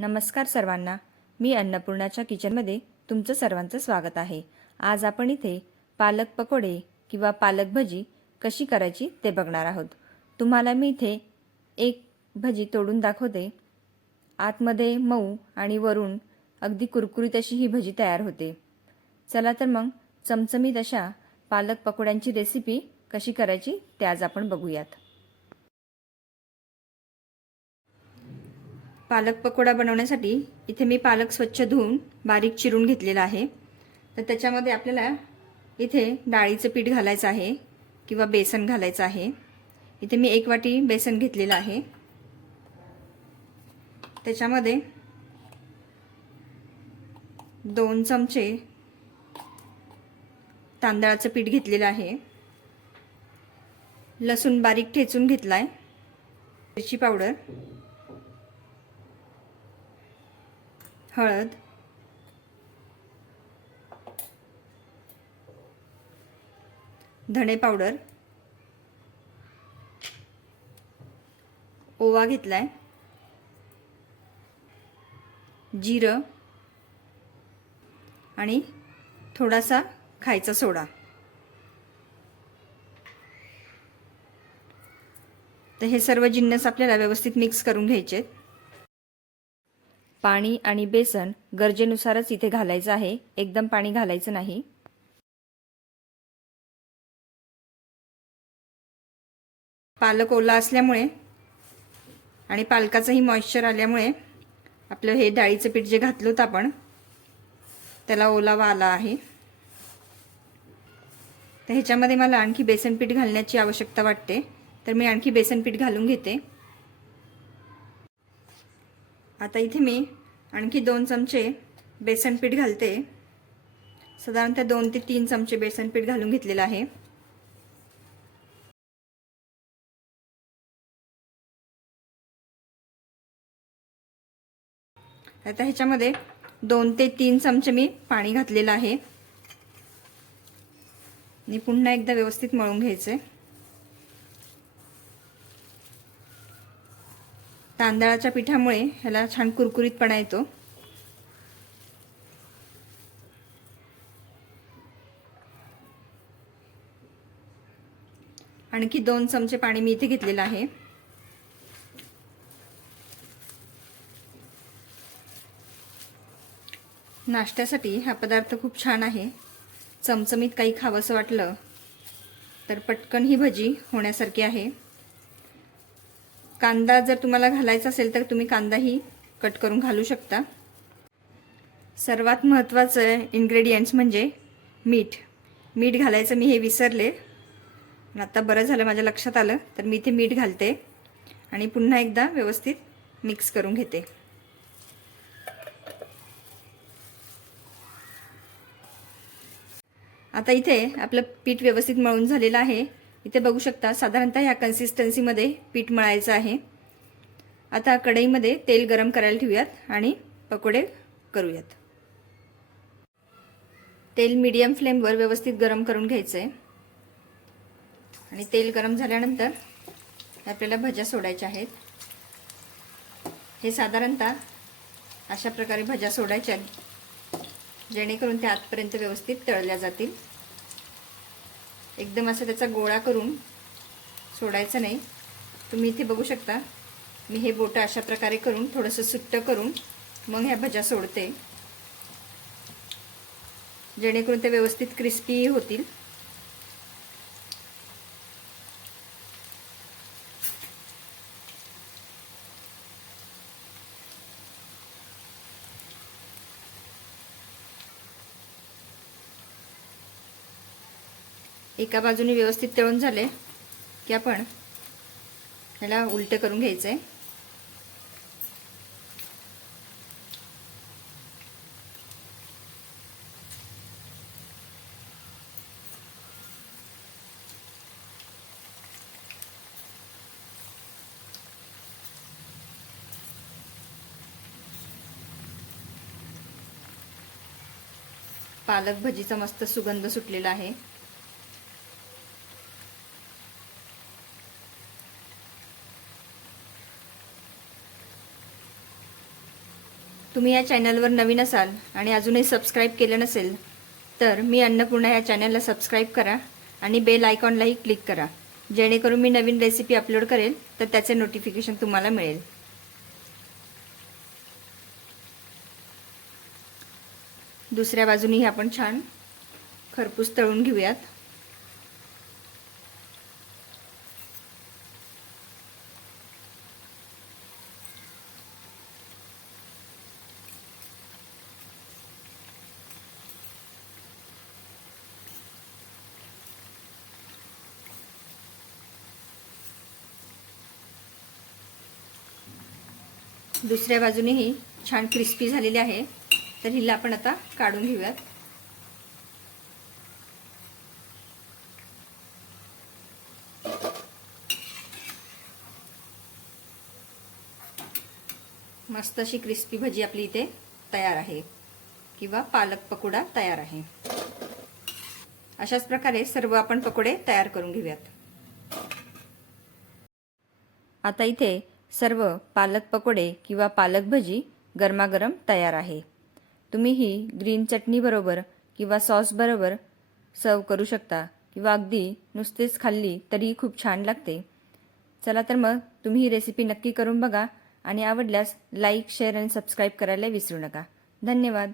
नमस्कार सर्वांना. मी अन्नपूर्णाच्या किचनमध्ये तुमचं सर्वांचं स्वागत आहे. आज आपण इथे पालक पकोडे किंवा पालक भजी कशी करायची ते बघणार आहोत. तुम्हाला मी इथे एक भजी तोडून दाखवते. आतमध्ये मऊ आणि वरून अगदी कुरकुरीत अशी ही भजी तयार होते. चला तर मग चमचमीत अशा पालक पकोड्यांची रेसिपी कशी करायची ते आज आपण बघूयात. पालक पकोडा बनवण्यासाठी इथे मी पालक स्वच्छ धुवून बारीक चिरून घेतलेला आहे. तर त्याच्यामध्ये आपल्याला इथे डाळीचं पीठ घालायचं आहे किंवा बेसन घालायचं आहे. इथे मी एक वाटी बेसन घेतलेलं आहे. त्याच्यामध्ये दोन चमचे तांदळाचं पीठ घेतलेलं आहे. लसूण बारीक ठेचून घेतलाय. मिरची पावडर. हळद. धणे पावडर. ओवा घेतलाय. जिरं. आणि थोडासा खायचा सोडा. तर हे सर्व जिन्नस आपल्याला व्यवस्थित मिक्स करून घ्यायचे पाणी आणि बेसन गरजेनुसारच इथे घालायचं आहे. एकदम पाणी घालायचं नाही. पालक ओला असल्यामुळे आणि पालकाचंही मॉइश्चर आल्यामुळे आपलं हे डाळीचं पीठ जे घातलं होतं आपण त्याला ओलावा आला आहे. तर ह्याच्यामध्ये मला आणखी बेसन पीठ घालण्याची आवश्यकता वाटते. तर मी आणखी बेसन पीठ घालून घेते. आता इथे मी आणखी दोन चमचे बेसन पीठ घालते. साधारणतः दोन ते तीन चमचे बेसन पीठ घालून घेतलेलं आहे. आता ह्याच्यामध्ये दोन ते तीन चमचे मी पाणी घातलेलं आहे. आणि पुन्हा एकदा व्यवस्थित मळून घ्यायचं तांदळाच्या पिठामुळे ह्याला छान कुरकुरीतपणा येतो. आणखी दोन चमचे पाणी मी इथे घेतलेलं आहे. नाश्त्यासाठी हा पदार्थ खूप छान आहे. चमचमीत काही खावंसं वाटलं तर पटकन ही भजी होण्यासारखी आहे. कांदा जर तुम्हाला घालायचा असेल तर तुम्ही कांदाही कट करून घालू शकता. सर्वात महत्त्वाचं इन्ग्रेडियंट्स म्हणजे मीठ. मीठ घालायचं मी हे विसरले. आता बरं झालं माझ्या लक्षात आलं तर मी इथे मीठ घालते आणि पुन्हा एकदा व्यवस्थित मिक्स करून घेते. आता इथे आपलं पीठ व्यवस्थित मळून झालेलं आहे. इथे बघू शकता साधारणतः ह्या कन्सिस्टन्सीमध्ये पीठ मळायचं आहे. आता कढईमध्ये तेल गरम करायला ठेवूयात आणि पकोडे करूयात. तेल मीडियम फ्लेमवर व्यवस्थित गरम करून घ्यायचं आहे आणि तेल गरम झाल्यानंतर आपल्याला भज्या सोडायच्या आहेत. हे साधारणतः अशा प्रकारे भज्या सोडायच्या जेणेकरून त्या आतपर्यंत व्यवस्थित तळल्या जातील. एकदम असं त्याचा गोळा करून सोडायचं नाही. तुम्ही इथे बघू शकता. मी हे बोटं अशा प्रकारे करून थोडंसं सुट्ट करून मग ह्या भज्या सोडते. जेणेकरून ते व्यवस्थित क्रिस्पी होतील. एका बाजूने व्यवस्थित तळून झाले की आपण ह्याला उलटे करून घ्यायचं आहे पालक भजीचा मस्त सुगंध सुटलेला आहे. तुम्ही या चॅनलवर नवीन असाल आणि अजूनही सबस्क्राईब केलं नसेल तर मी अन्नपूर्णा या चॅनलला सबस्क्राईब करा आणि बेल आयकॉनलाही क्लिक करा. जेणेकरून मी नवीन रेसिपी अपलोड करेल तर त्याचे नोटिफिकेशन तुम्हाला मिळेल. दुसऱ्या बाजूनेही आपण छान खरपूस तळून घेऊयात. दुसऱ्या बाजूनेही छान क्रिस्पी झालेली आहे. तर हिला आपण आता काढून घेऊयात. मस्त अशी क्रिस्पी भजी आपली इथे तयार आहे. किंवा पालक पकोडा तयार आहे. अशाच प्रकारे सर्व आपण पकोडे तयार करून घेऊयात. आता इथे सर्व पालक पकोडे किंवा पालक भजी गरमागरम तयार आहे. तुम्ही ही ग्रीन चटणीबरोबर किंवा सॉसबरोबर सर्व करू शकता किंवा अगदी नुसतेच खाल्ली तरीही खूप छान लागते. चला तर मग तुम्ही ही रेसिपी नक्की करून बघा आणि आवडल्यास लाईक शेअर आणि सबस्क्राईब करायला विसरू नका. धन्यवाद.